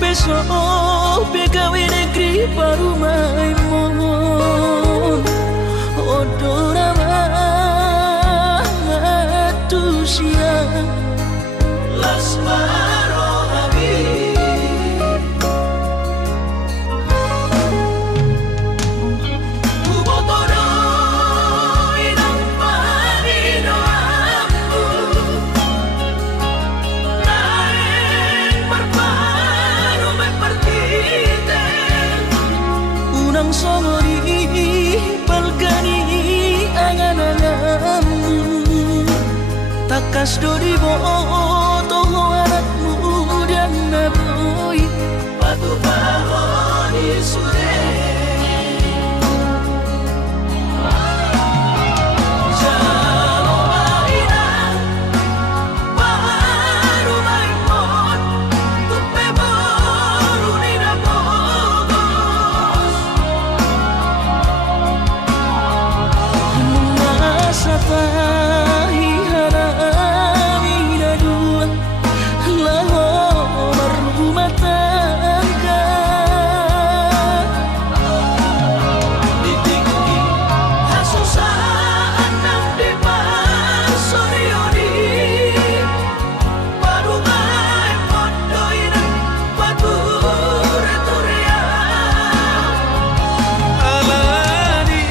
peso pegawai negeri baru main mohon odora manusia lasmaro habib kubotoro inang panino aku naeng berparu mempertite unang somori balgani angan-anganmu takas dori boto anakmu dan naboy patu bahoni sude jalo maina baru maimon tupe baru nina bogos masa tahi harami dua lahor rumah tangga ditinggi hasusaan nang depan sorioni baru main mondoin batur turia alani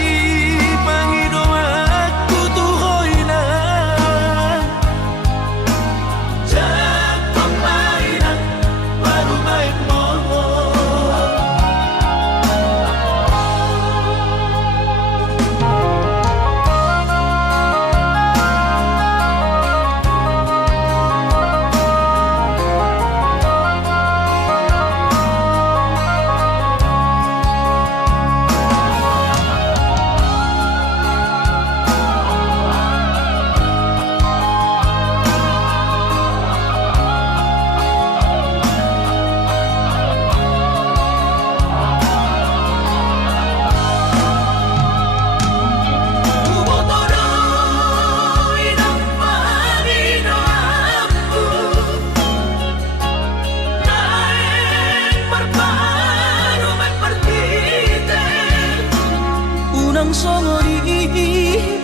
pangido aku tuh hoina jatuh mainan baru main mohon kubotoro inang panino aku naeng berparu mempertite unang somori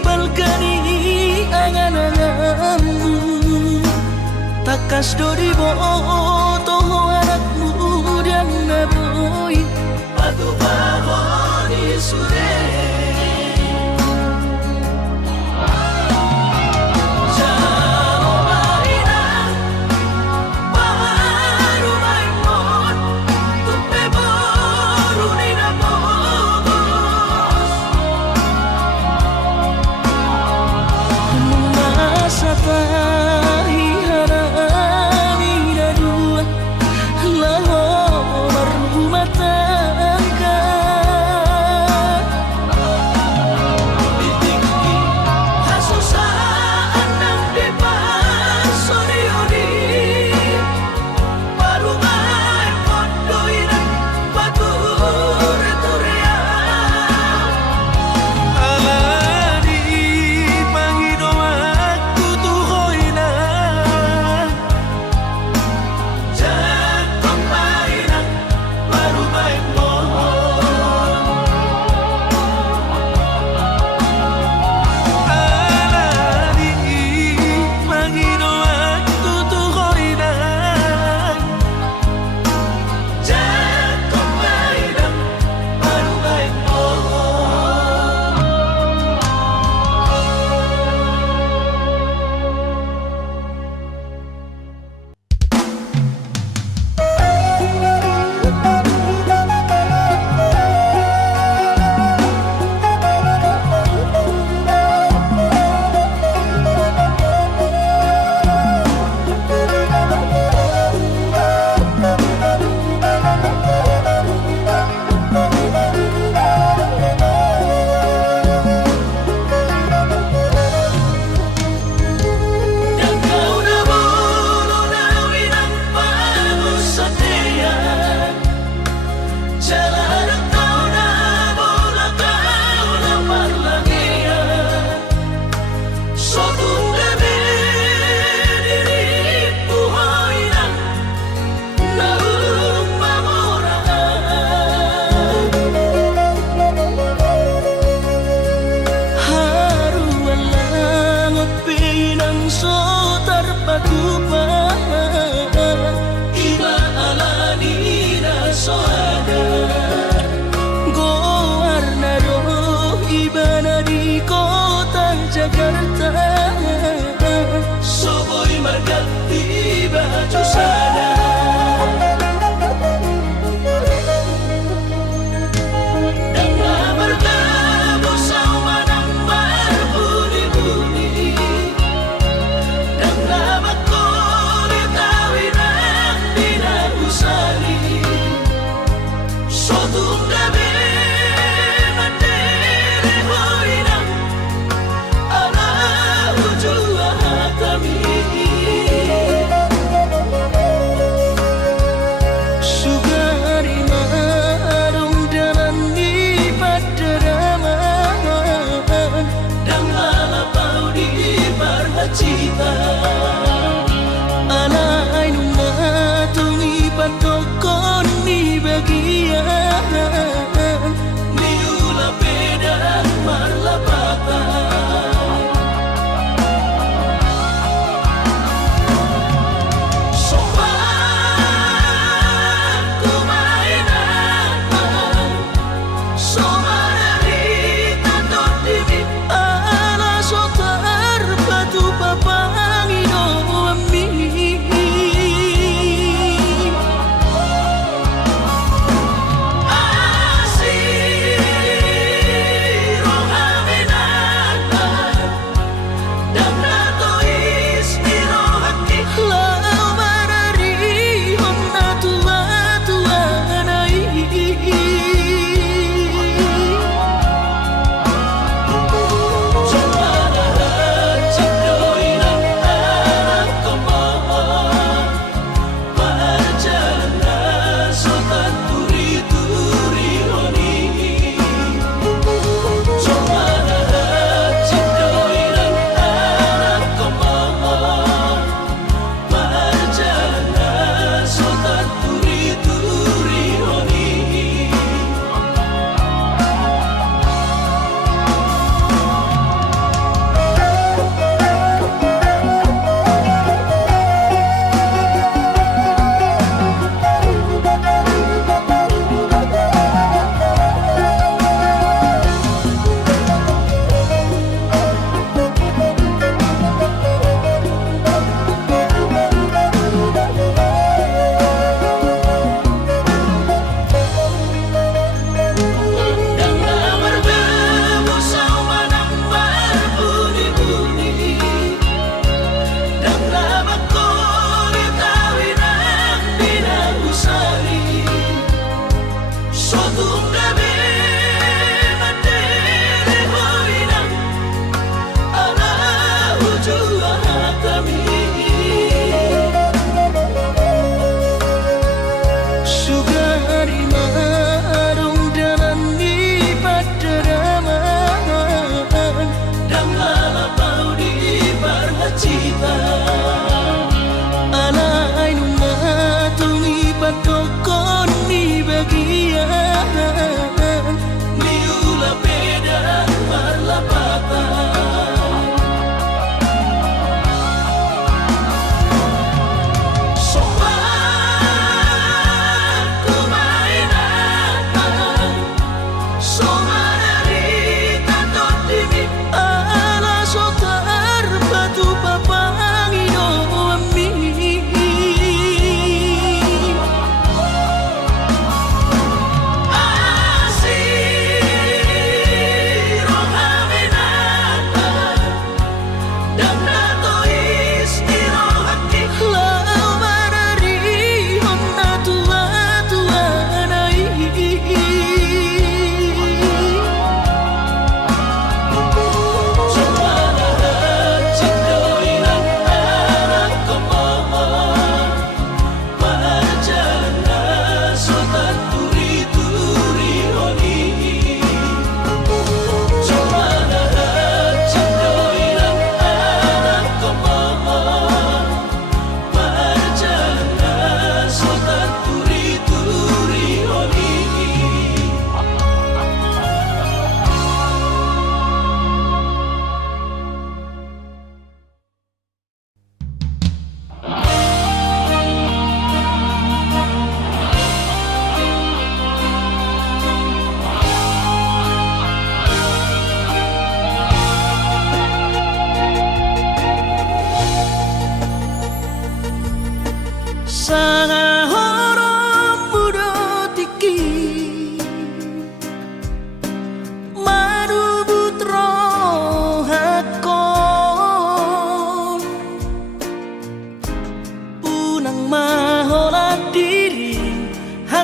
balgani angan-anganmu takas dori boto anakmu dan naboy patu bahoni sude jalo maina baru maimon tupe baru nina bogos masa tahi harami dua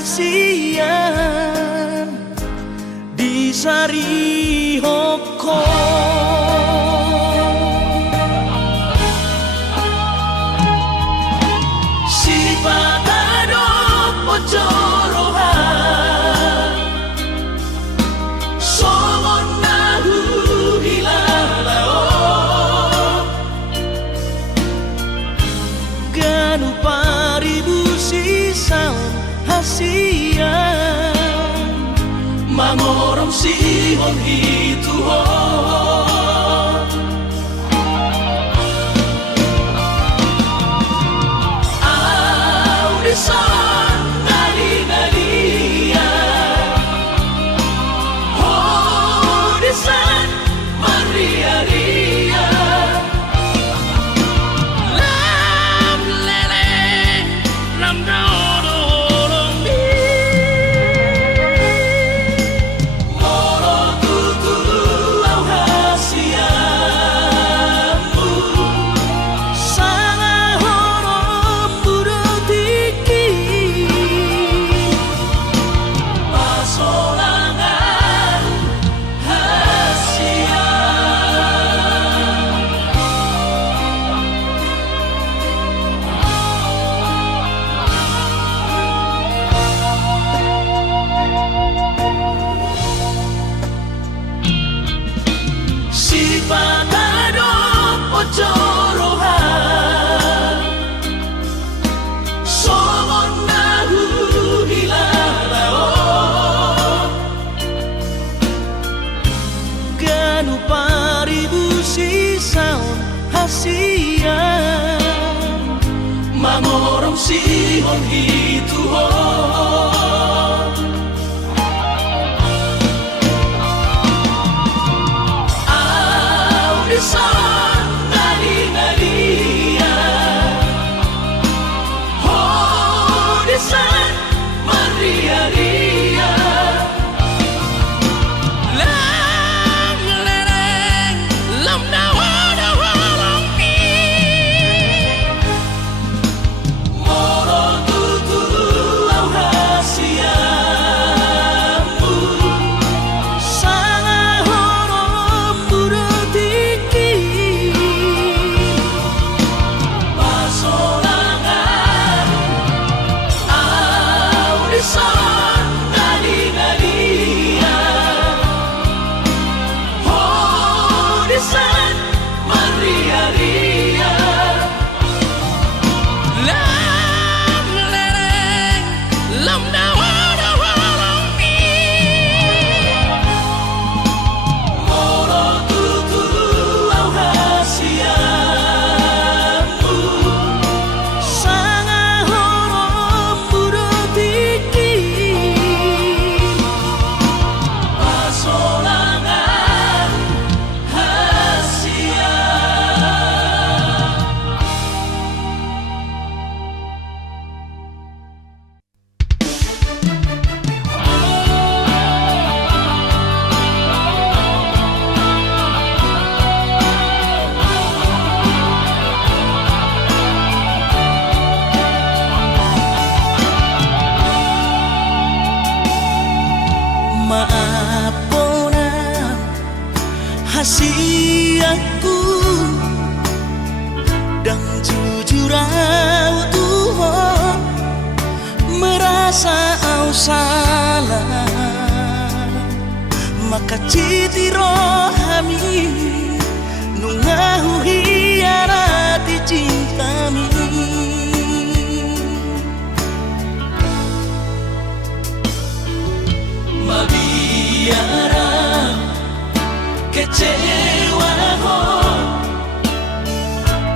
hasian di sari hoko. Si patado pocorohan somon nahu hilalao ganu paribu sisau hasian mangorong sihon hituho. Audisan ngali-ngalia Audisan maria-ria Lam lele Lam daodolong mi Moro tutulu au hasiamu Sanga horom burotiki Pasolangan hasian. Si patado pocorohan somon nahu hilalao ganu paribu sisaon hasian mangorong sihon hituho. Audisan ngali-ngalia Audisan maria-ria Lam lereng Lam dawa-dawa mi Moro tutulu au hasiamu Sanga horom burotiki Pasolangan audisan ngali-ngalia Audisan maria-ria Lam lereng Lam dawa-dawa mi Moro tutulu au hasiamu Sanga horom burotiki Pasolangan hasian. Maafona hasiaku dan jujur au Tuhan merasa au salah maka citi rohami nungahu hiarati cintami mabiara kecewa ho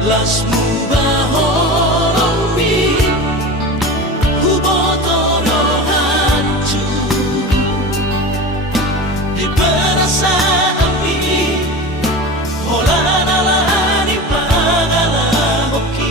lasmu bahoromi hubotono hancur di perasaan mi holanalani pangala hoki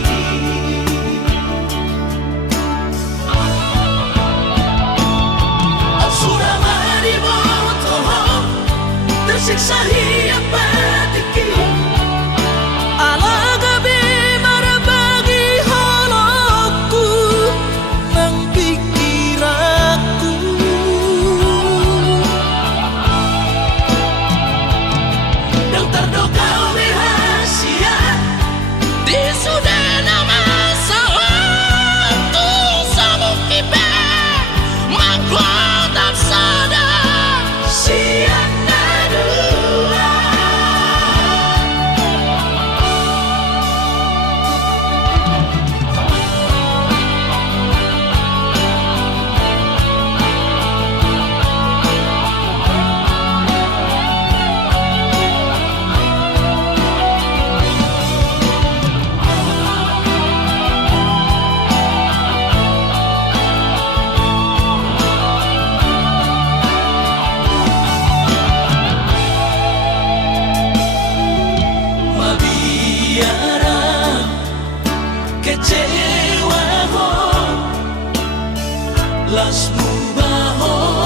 las mubaholomi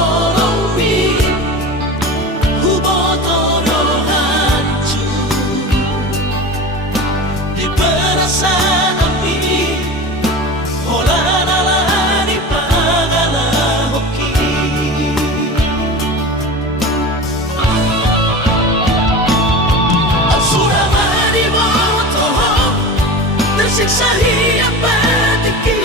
hubotoro hancur di perasaan api holanala di pagala hoki asura mari botoho tersiksa hiap batiki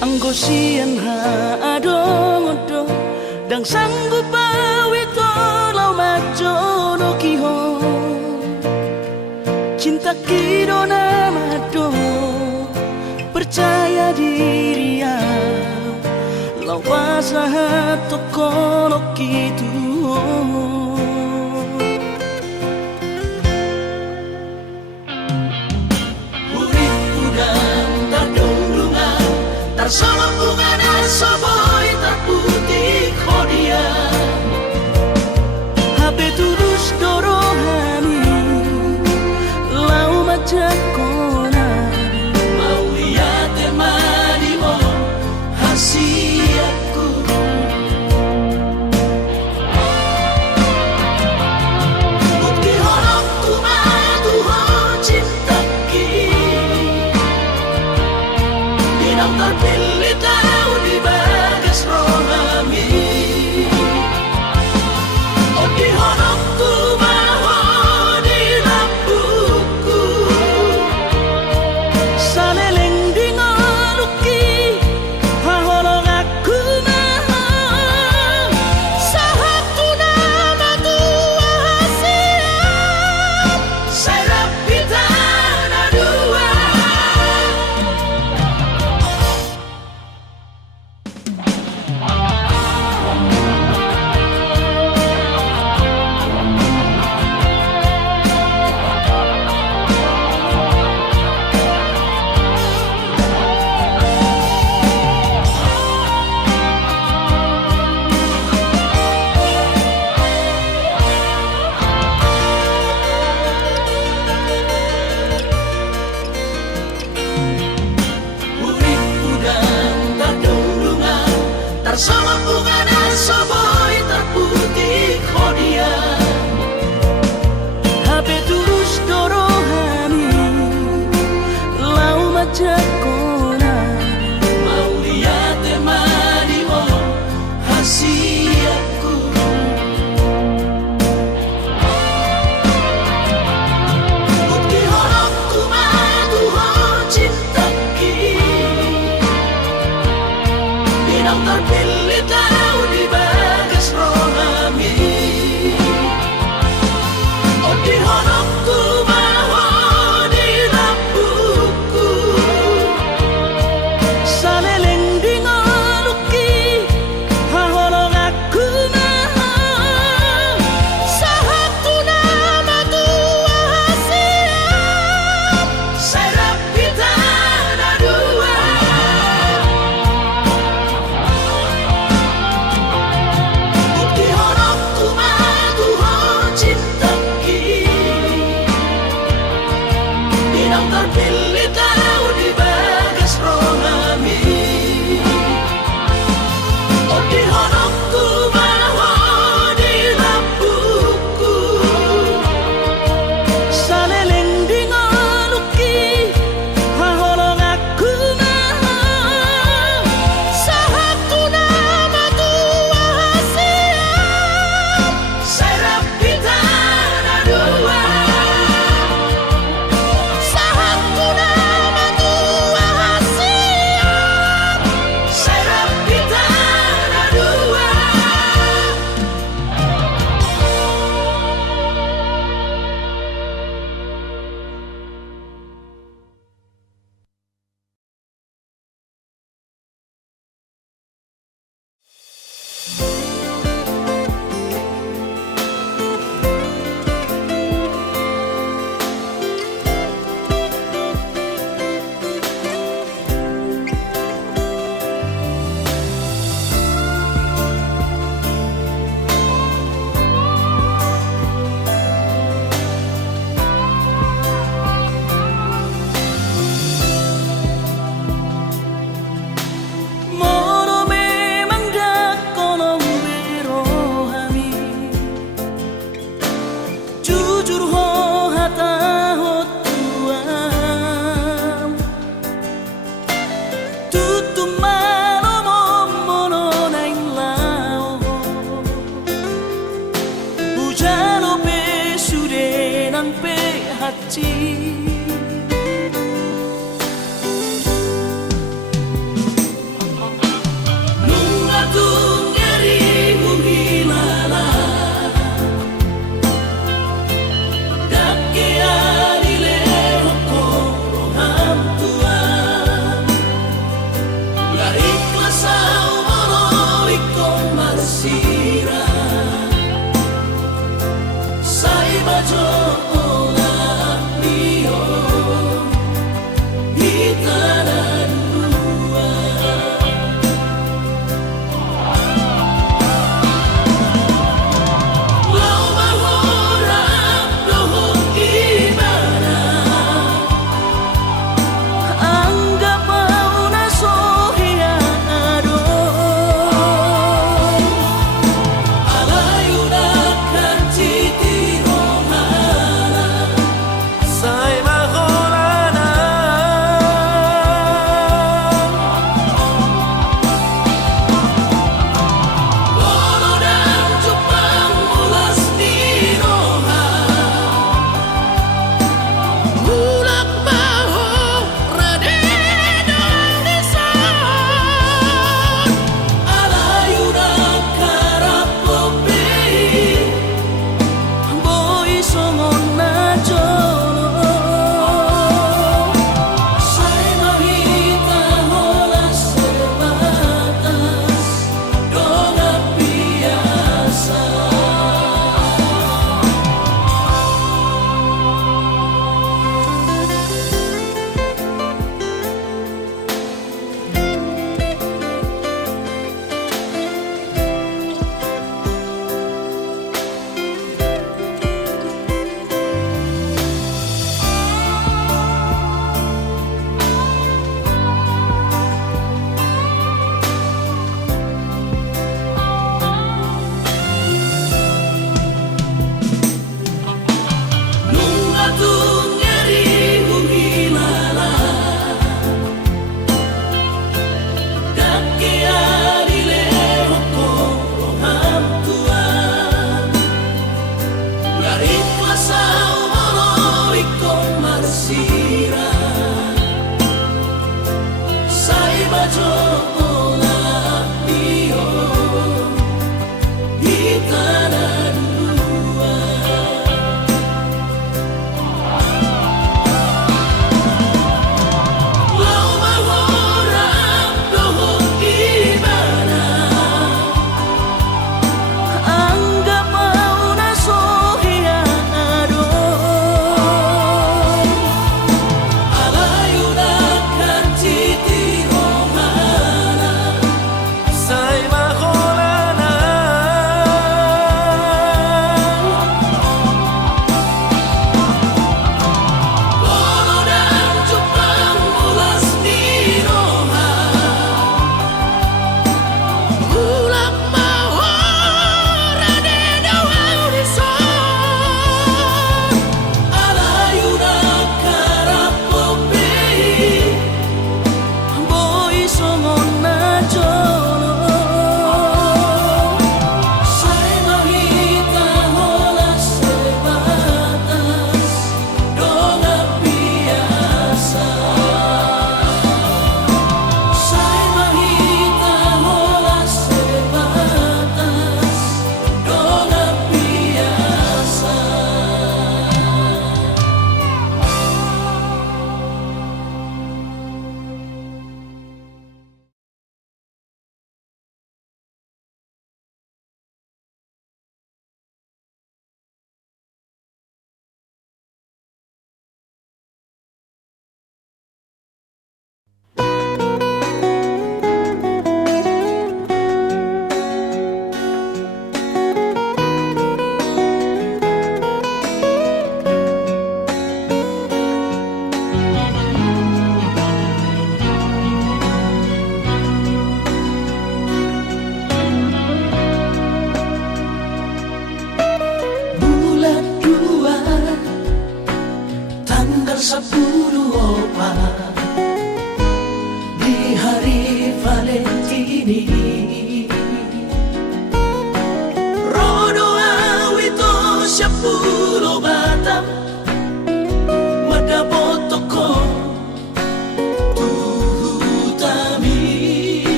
Anggosian haadong-odong dang sanggup bawi tolau majono kiho cinta kidona mado percaya diri ya lau pasahat tokono kitu sama bunga dan soboy terputih khodia Habe tulus dorohani lau majakona mau lihat temani mo hasiatku bukti honok tumatu ho cintaki dinang terpilih tahu di bagas rohami oh di honok tumaho di lampuku saleleng di ngoluki haholong aku maha sahatu nama tua hasiat serap kita dua sama bunga dan soboy terputih khodia Habe tulus dorohani lau majakona mau lihat temani mo hasiatku bukti honok tumatu ho cintaki dinang terpilih tahu di bagas rohami oh di honok tumaho di lampuku tanah dua. Lau mahorap dohong gimana, anggap au na sohia adon. Alayu na kantiti rohana, Sai mahorana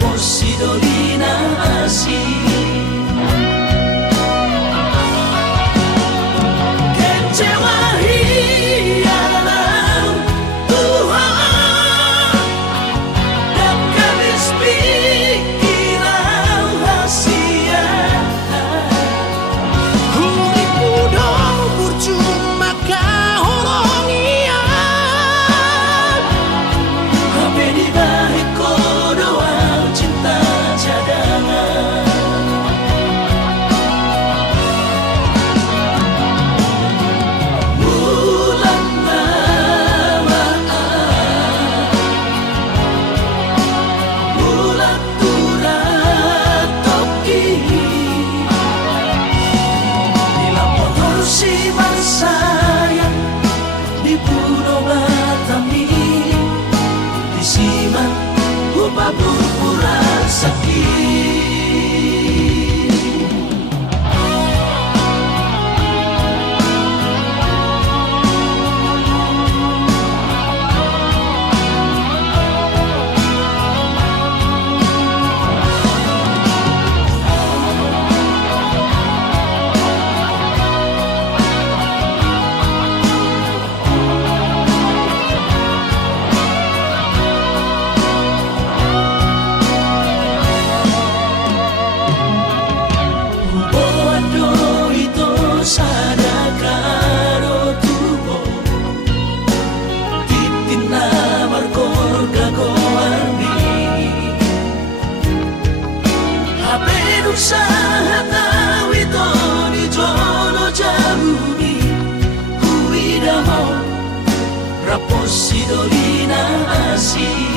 Raposi dolina asih kecewa hilang Tuhan dan kabis pikiran hasia Huri pudong percuma kahorong ian Hape di balik kodoan cinta cadangan Bulan namaan Bulan turat toki Dilampor si sayang di Pulau Batami Disiman upah pura sakit Usaha tahu itu di jono jauh ni Huida mau Raposi dolina asih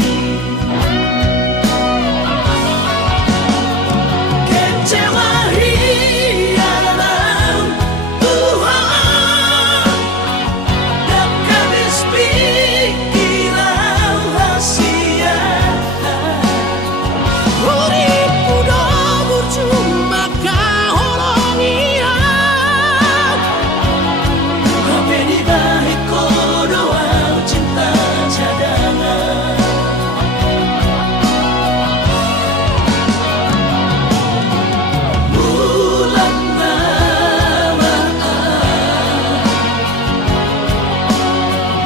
Kecewa hilang Tuhan dan kabis pikiran hasia Huri pudong percuma kahorong ian Hape di balik kodoan cinta cadangan Bulan namaan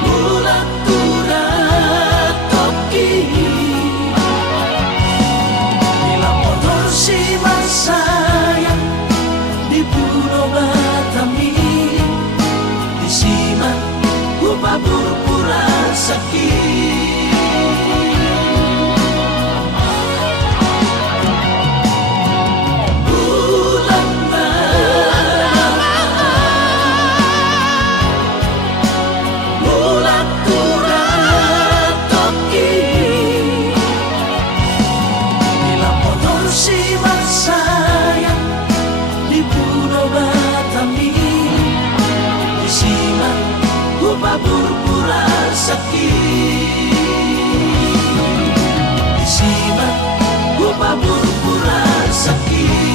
Bulan turat toki Dilampor si sayang di Pulau Batami Disiman upah pura sakit Bulan namaan Bulan turat toki Dilampor si sayang di Pulau Batami Disiman upah pura sakit Disiman upah pura sakit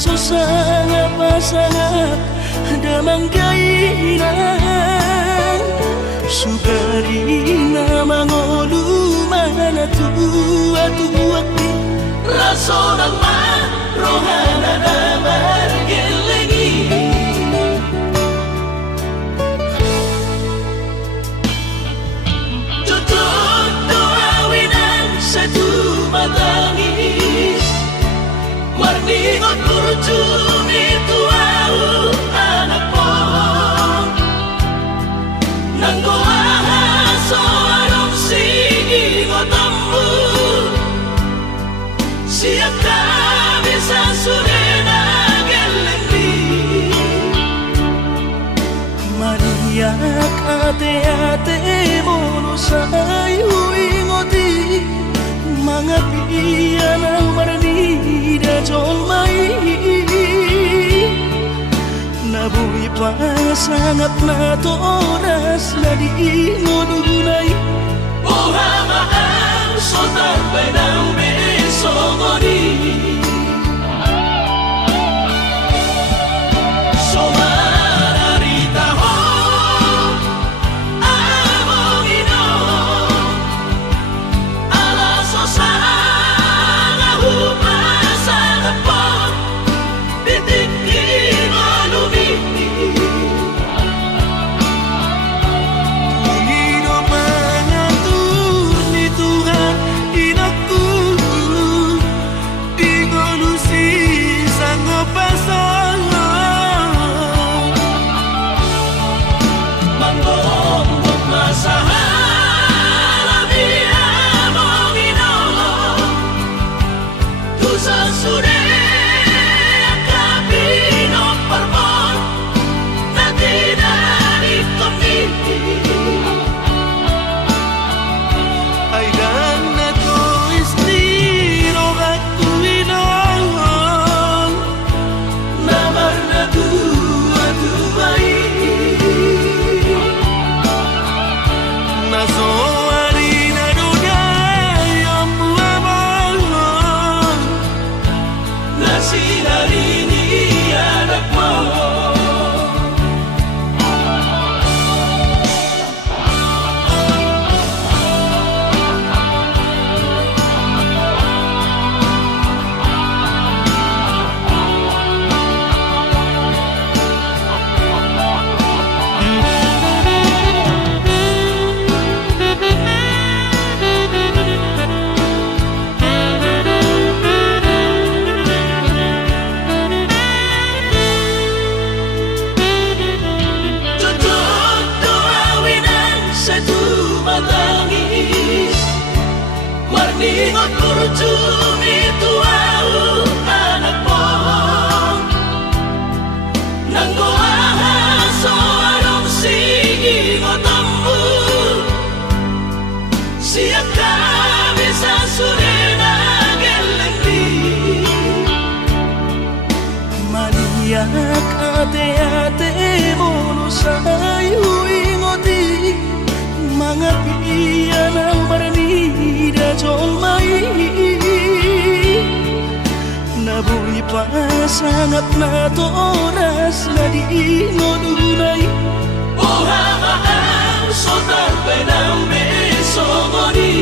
Susah pasangan damang kainan Sugarina mangolu mana tua raso ng rohana na margelengi cumi tuau anak po nanggo ahaso arong sigi ngotammu siap kami sasurena gelengdi Maria ate-ate mono sayu ingoti mga piyan ang marani da jolmai nabuhi pa sangat na to oras na di ngodunay Ohama ang sotar pa ng beso mo di Ningot kurcumi tuau anak po nanggo ahaso arong sigi ngotammu siap kami sasurena gelengdi Maniak ate-ate mono sayu ingoti mga piyan ang marani da jolmai nabuhi pa sangat na to oras na di ngodunay Ohama ang sotar pa ng beso mo di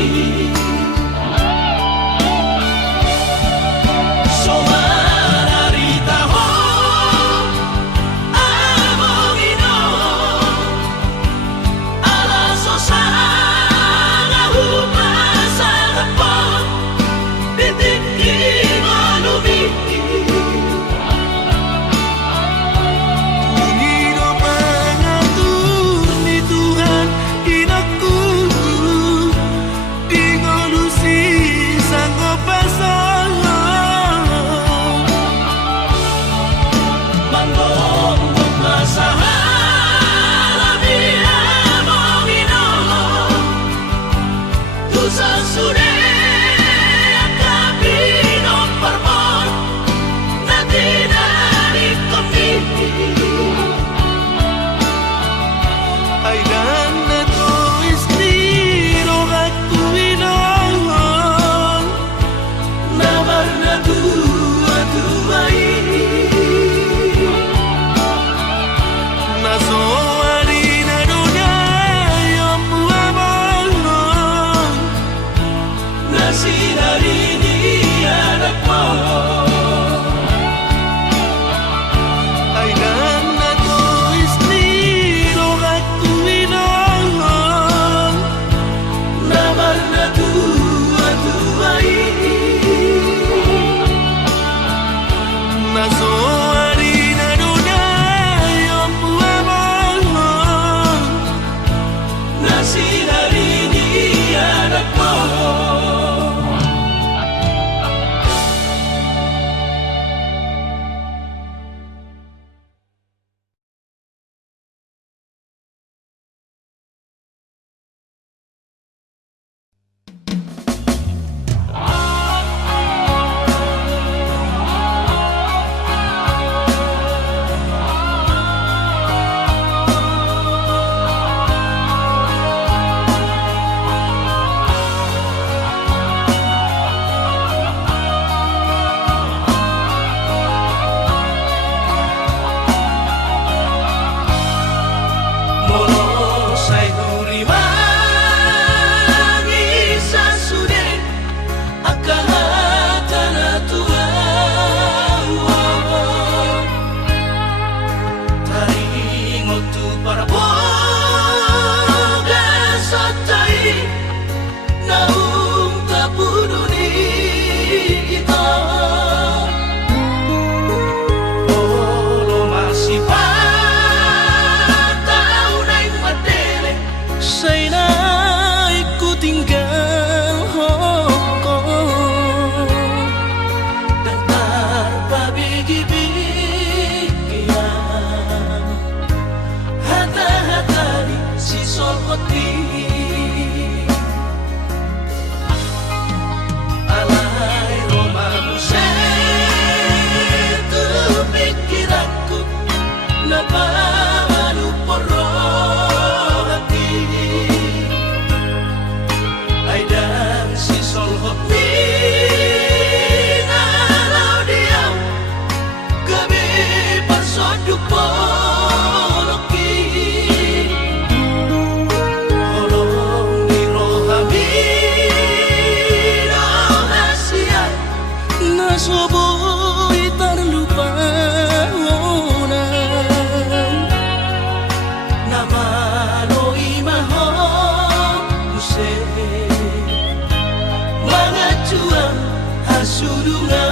hoti alai romamu setu pikiranku napa malu poro hati aidan si sol hoti nalau diam gabe pasoduk poloki holong di rohami rahasia nasoboi terlupa nama loi maho muse mangacuan hasurungan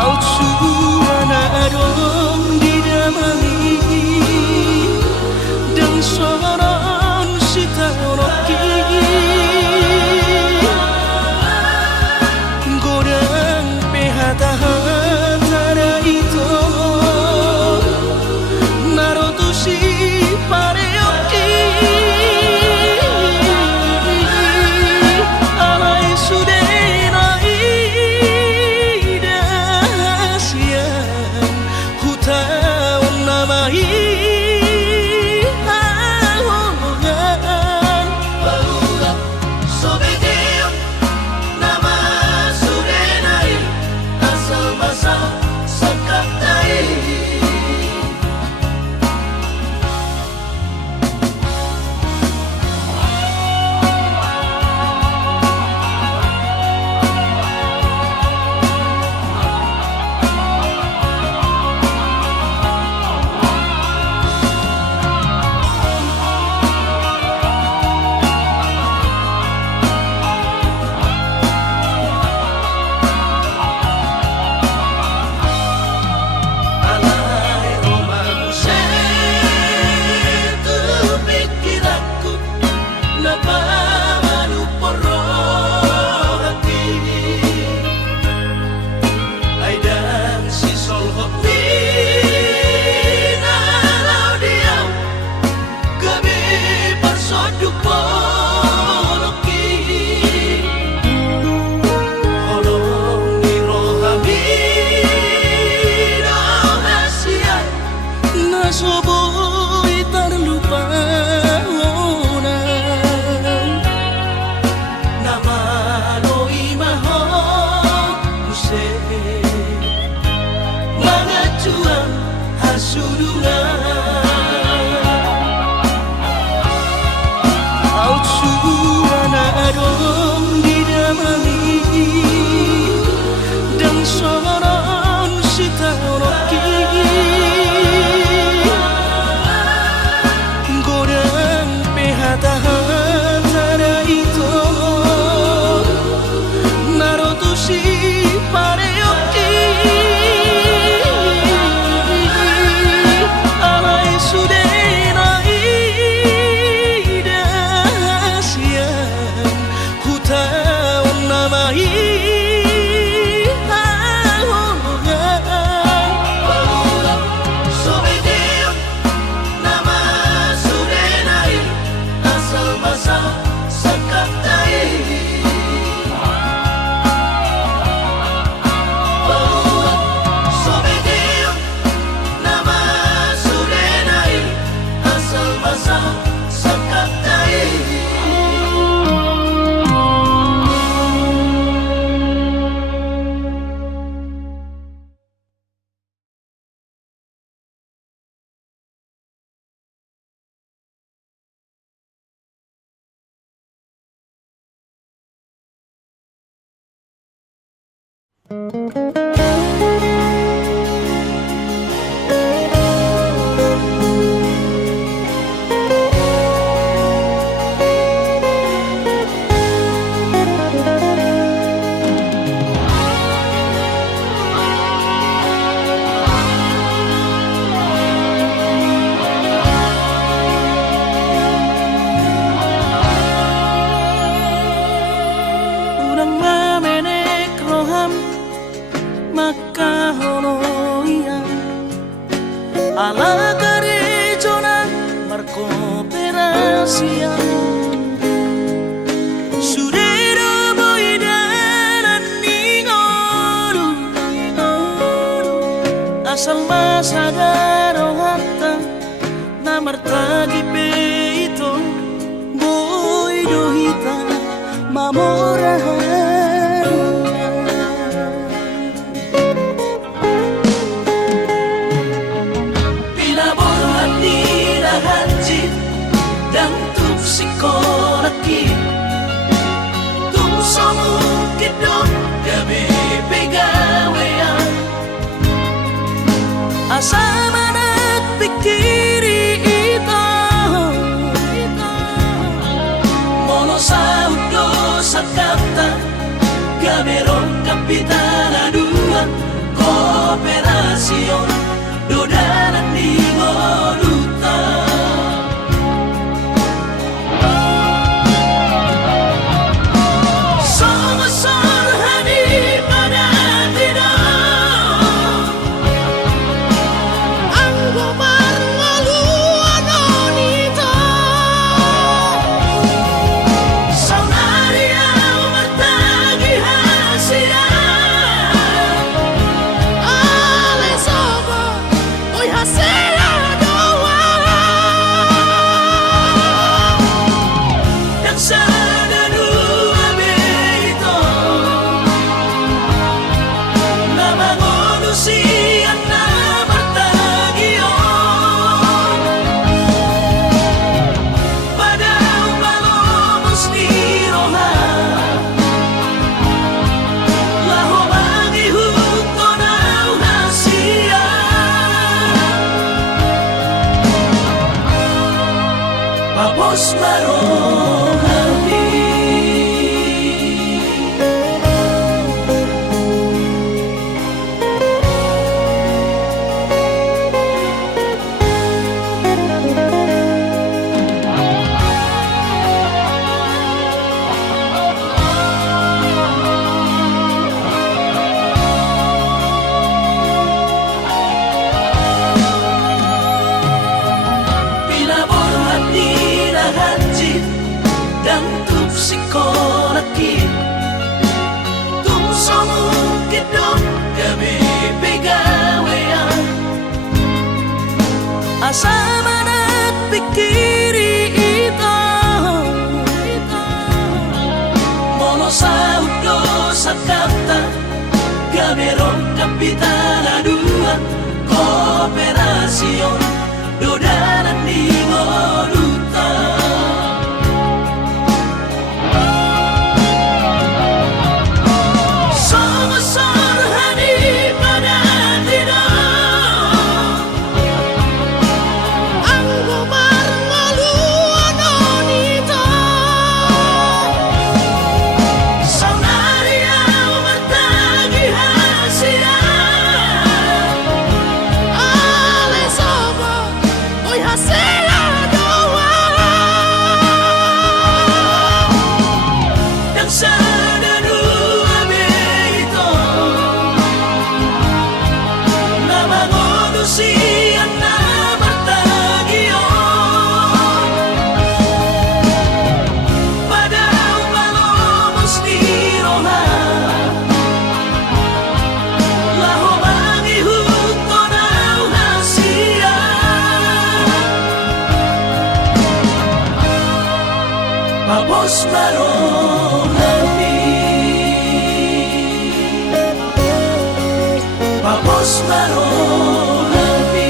au suana adong di damani dan soron sitanoki godang pehata-hata itu narotusi pareoki alai sudenai dasian hutaun namai ahongan barulah sobedeon nama sudenai asal basal sakatai alai romamu setu pikiranku napa malu poro hati aidan si sol hoti nalau diam gabe pasoduk poloki holong di rohami rahasia nasoboi terlupa nama loi maho muse mangacuan hasurungan au suana adong di damani dan soron sitanoki godang pehata-hata itu narotusi pareoki alai sudenai dasian hutaun namai ahongan barulah sobedeon nama sudenai asal basal sakatai barulah sobedeon nama sudenai asal basal sakatai rahasia. Surero boy dalan ningoru, asal masadaro hatta namartagi peito boy dohita mamorahan. Pinaborhan nila hanjit dan tuksikolaki tumsomu kidon gabi pegawean asama nagpikiri ito mono sa udo sa kanta gamerong kapitana dua kooperasyon dodanan di Moduta. Tapos marohani dan tuksikolaki tumsomu kidon gabi pegawean asama nagpikiri ito mono sa udo sa kanta gamerong kapitana dua kooperasyon dodanan di Moduta. Tapos marohani Tapos marohani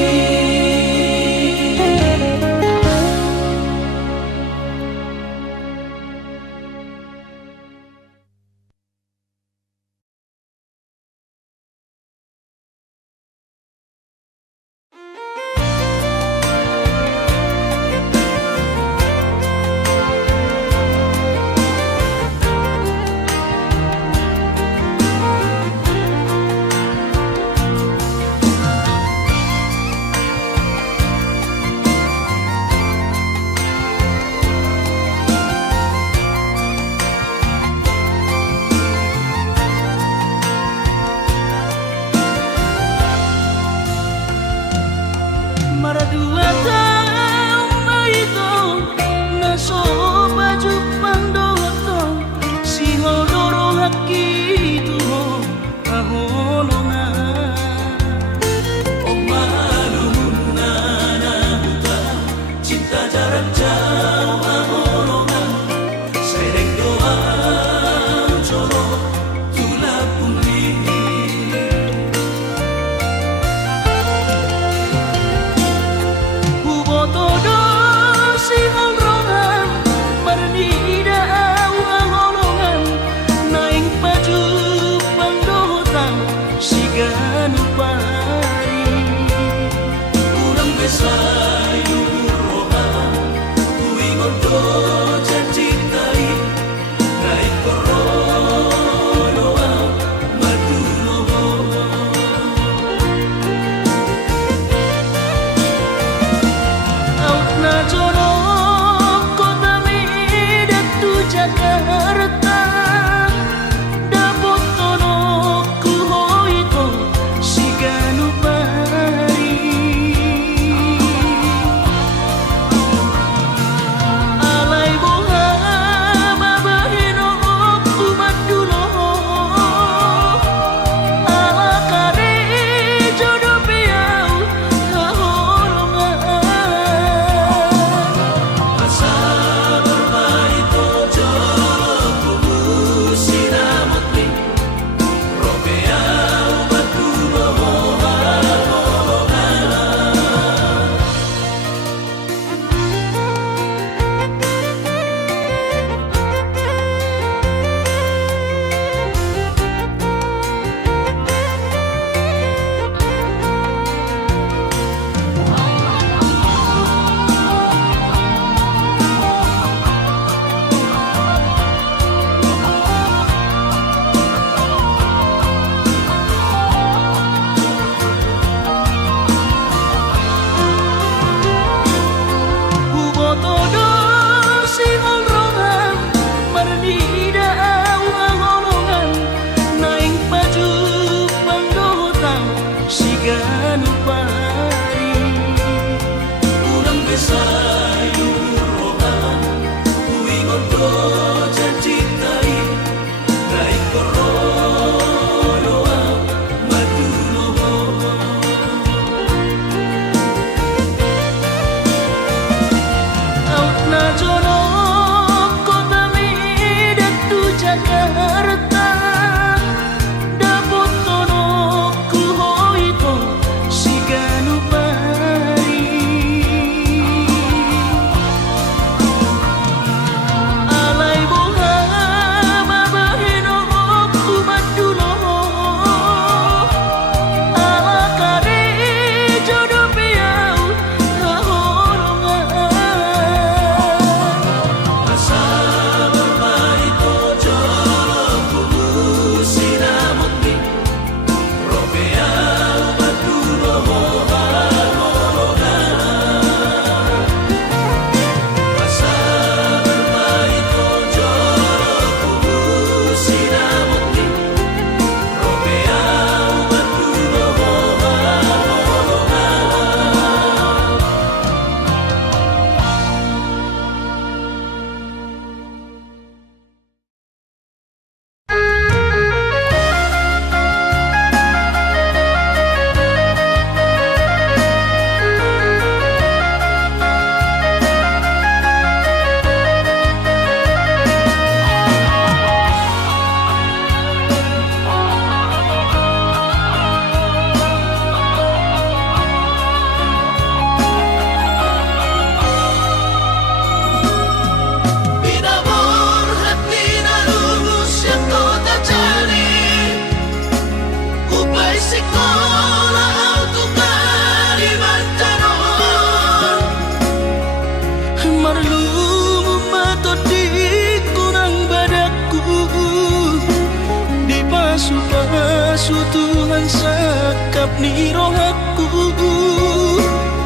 sakap ni rohaku.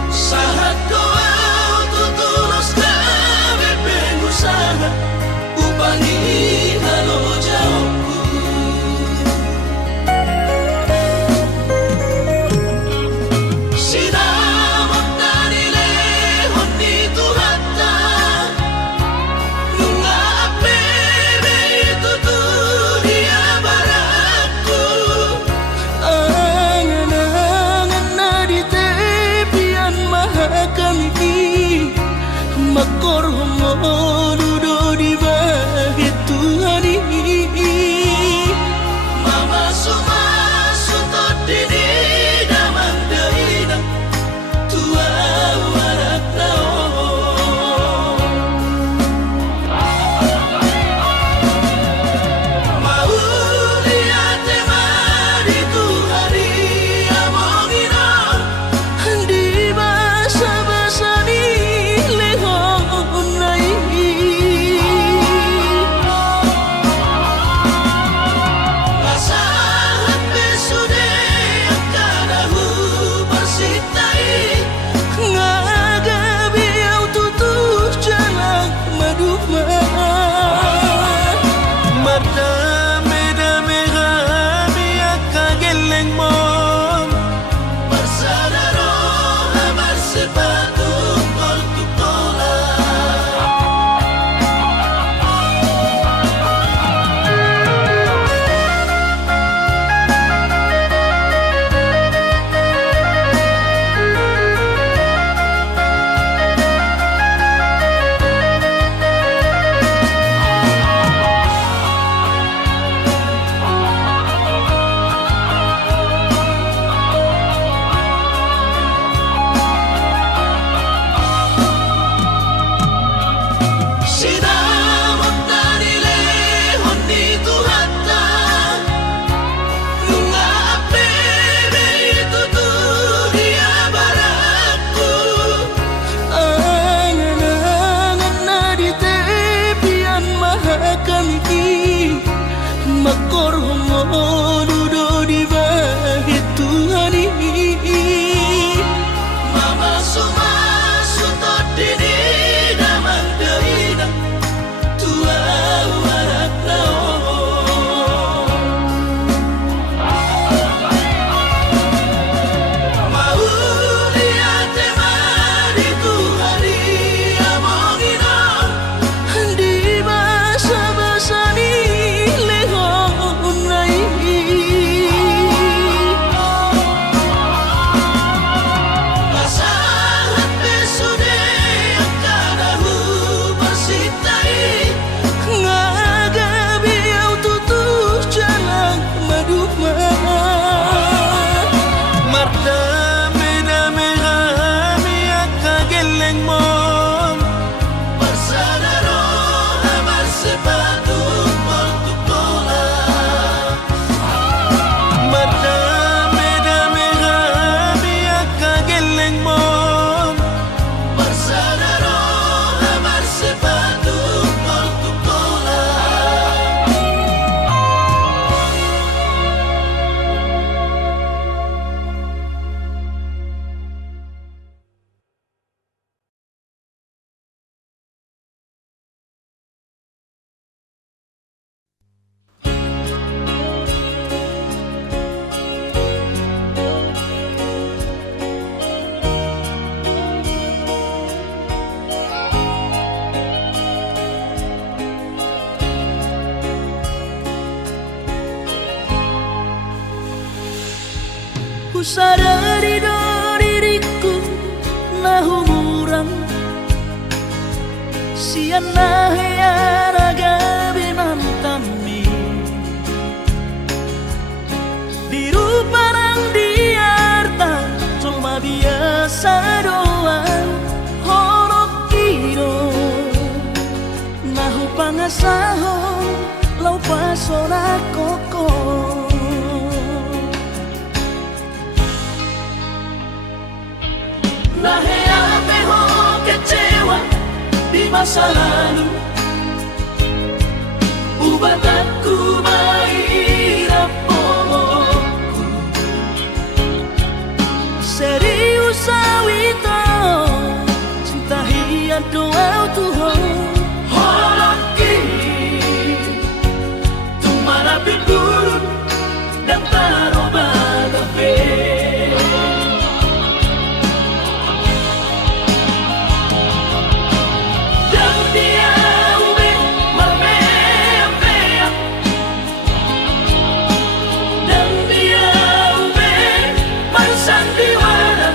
Sahat kau tutulus kami pengusaha upangi halo jauhku. Sinamat na nilehon ni Tuhata nunga apebe itu dunia baratku. Angan-angan na di tepian mahakami makor homonudo di bahit Tuhan ini. Mama sumasu todini daman deina tua warak tao. Mau lihat mari Tuhari amongina di basa-basa ni lehon nai. Masahat besude akadahu pasitai ngagabi au tutuh jalan maduma. Mardame-dame kami akageleng mon Bersadaro hamar sepatu kol tukola. Sinamat na nilehon ni Tuhata nunga apebe itu dunia baratku. Angan-angan na di tepian mahakami makor homonudo di bahit Tuhan ini. Mama sumasu todini daman deina tua warak tao. Mau lihat mari Tuhari amongina di basa-basa ni lehon nai. Masahat besude akadahu pasitai ngagabi au tutuh jalan maduma. Mardame-dame kami akageleng mon Bersadaro hamar sepatu kol tukola. Mardame-dame kami akageleng mon Bersadaro hamar sepatu kol tukola. Ku sadari do diriku na humuran sian na heyara binantami di ruparang diarta cuma biasa doang horok kiro nahu pangasahon lau pasora koko. Naheapeho kecewa di masa lalu, ubat aku mahirap pomoku doa Tuhan. Hoki tumara pipurun dan taroba tape. Dan dia ube marmea pea. Dan dia ube marsandiwara.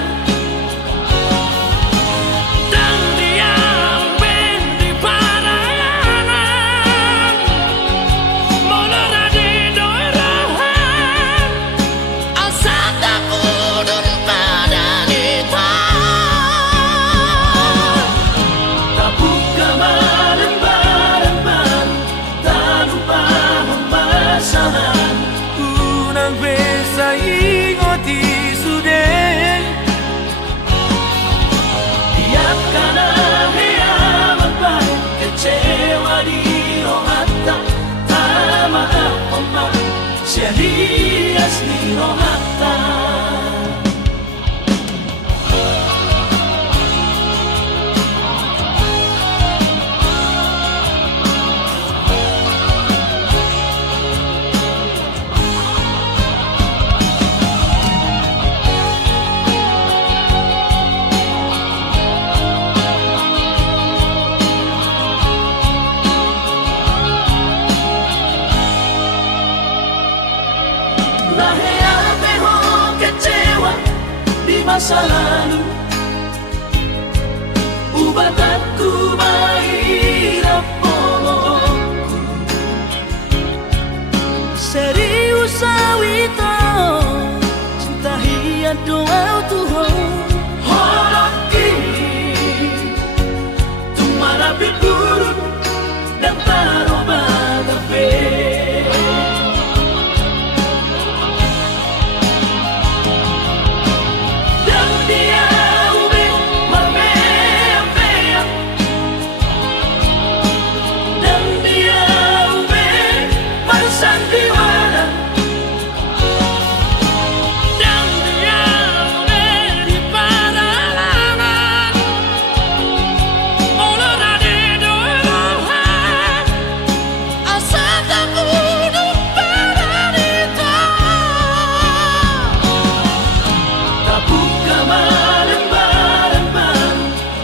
Dan dia ube di parayanan. Molora di doirahan. Asata kudun pada nita. Tabuka malam-malam. Tak lupa pembasahan. Unang besa ingoti sudah. Tiap kana hiamat baik kecewa di rohata. Tak maaf omak serius di rohata. Lahir ho kecewa di masa lalu. Ubatanku mahirap pomoku. Serius sawito cinta hiat doa Tuhan. Hoki tumara pipurun dan taroba tape. Dan dia ube marmea pea. Dan dia ube marsandiwara. Dan dia ube di parayanan. Molora di doirahan. Asata kudun pada nita. Tabuka malam-malam.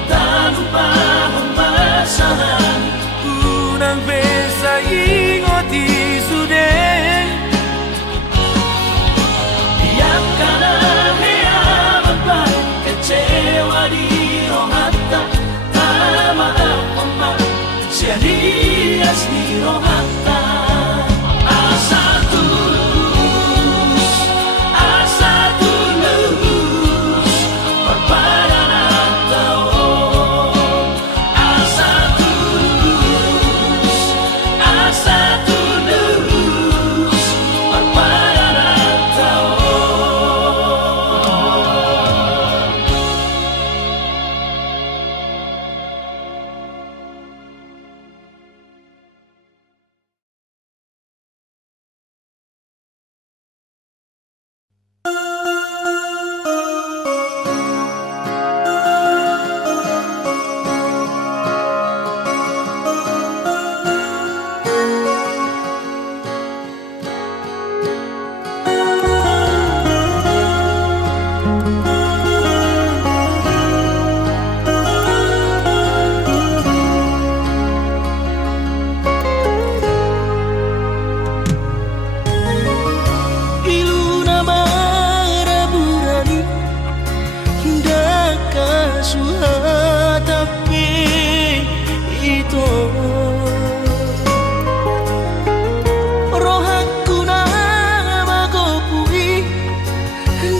Tak lupa pembasahan. Unang besa ingoti sudah. Tiap kana hiamat baik kecewa di rohata. Tak maaf omak serius di rohata. Asa tulus berpadangan tahun. Asa tulus berpadangan tahun. Iluna maraburani daka suhatapi itu. Rohaku nama kopui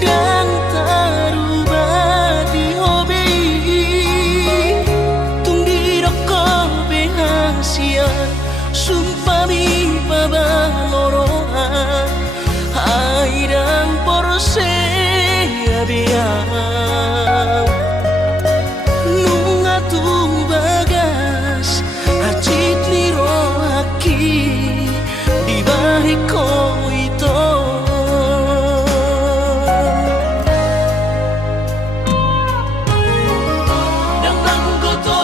dan tarubah di hobi. Tungdi rokok behasian sumpah mi pabalorohan. Airang porose abiang nunga tu bagas hacit ni rohaki di balik ko ito. Dan langgoto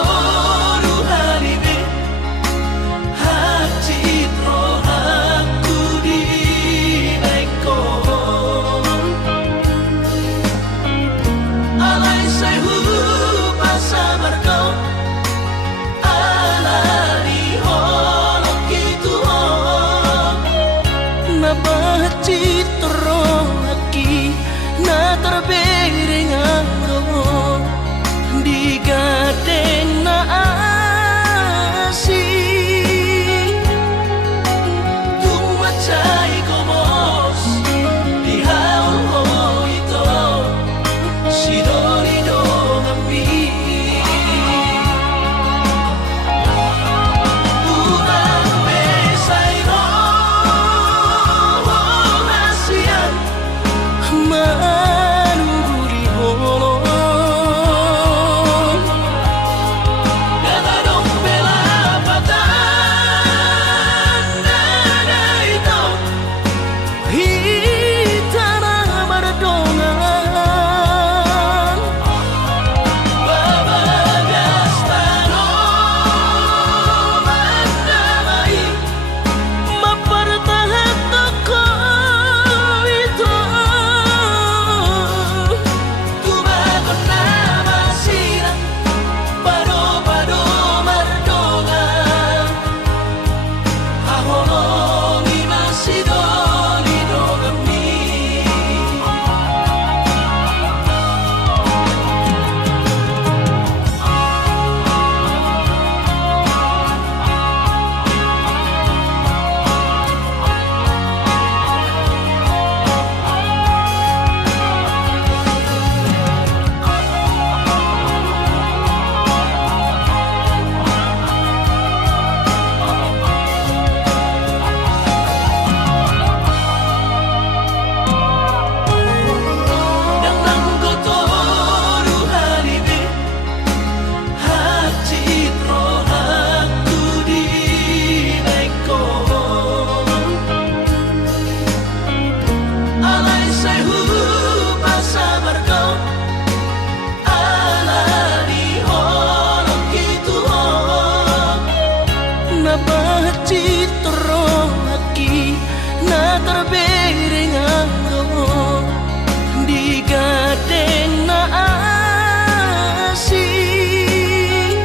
citro haki na terberengado di gadeng na asing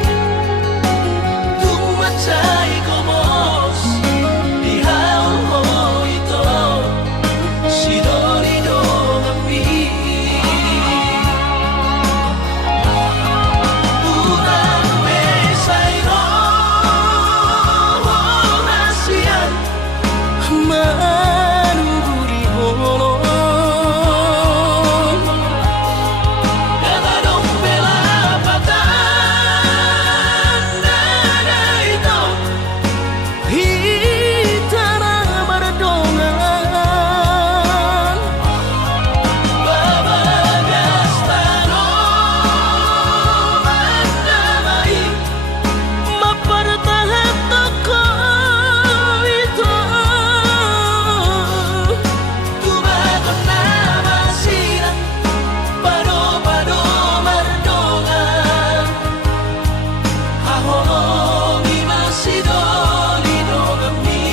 tumacay komos di hao ito si Dorido kami urang mesay ro nasian manuguri holo Kadadong pelapatan nada ito hitara mardongan babagas tanong damai mapartahan toko ito tumagon na masira pado-pado mardongan hahongi masidolino kami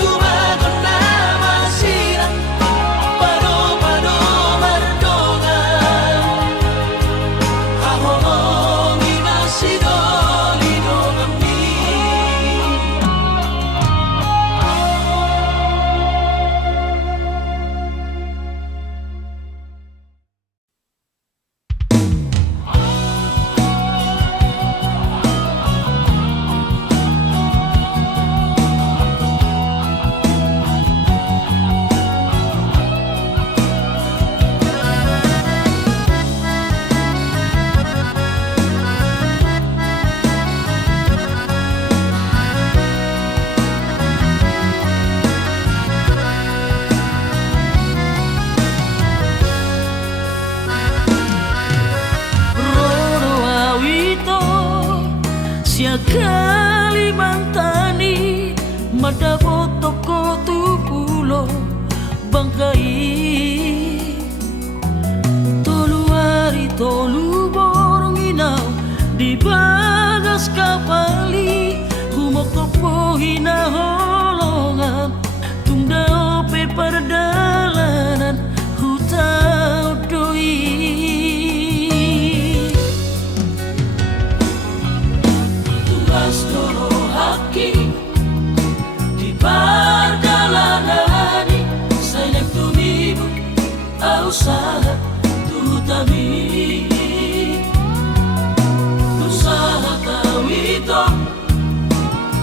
tumagon na masira pado-pado mardongan hahongi masidolino kami Roro awito sia Kalimantani madabot toko tupulo bangkai tolu hari tolu borong inaw di bagas kapali humok topo hinaholongan tungdao pe perdalanan hutau doi tugas doro haki di perjalanani sayang tumibu usaha tutami usaha kawito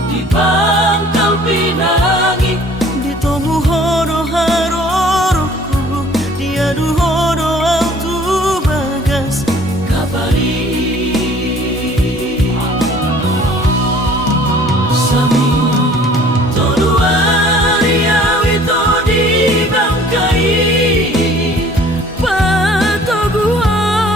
di Pangkal Pinang di tomu horo haroroku diadu horo autu bagas kapali sami tolu hari awito di bangkai patoguan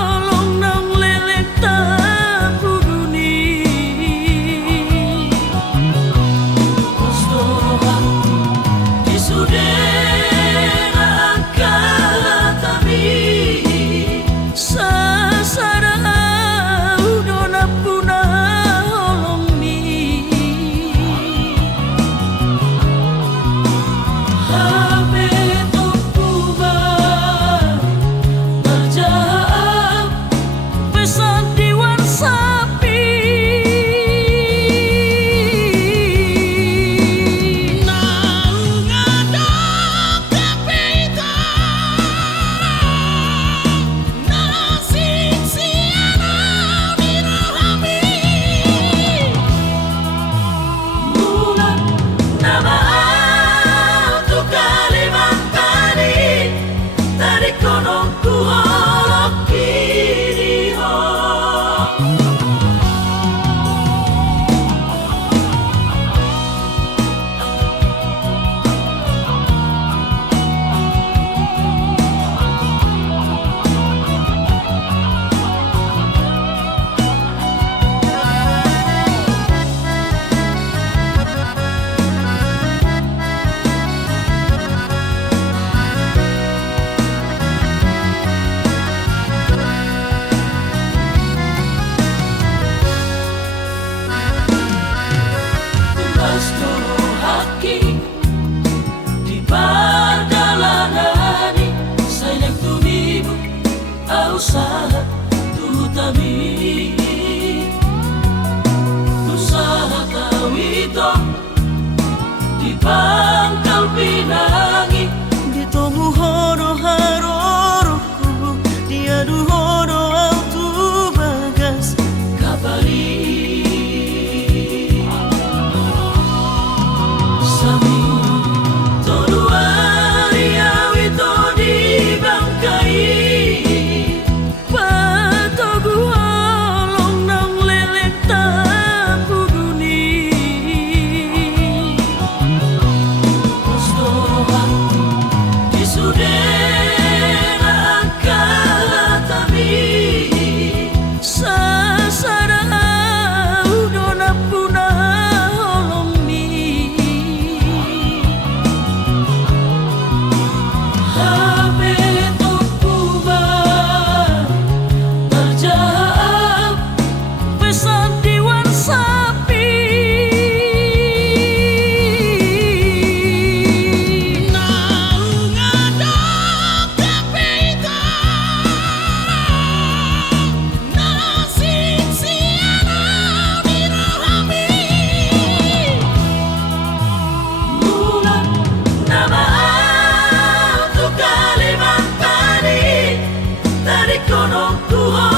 usaha tu tabi usaha tawito di Pangkal Pinangi dito muhono haroroku dia duhono autu bagas kabali sami toduari awito di Bangkai patogu holong nang leleng tapu duni Postoha disudera kalatami sasara udona puna holong mi Hape tokuba terjawab pesan diwan sapi naung adok kapita nasib siana dirohami mula nama tu Kalimantan dari kono tuho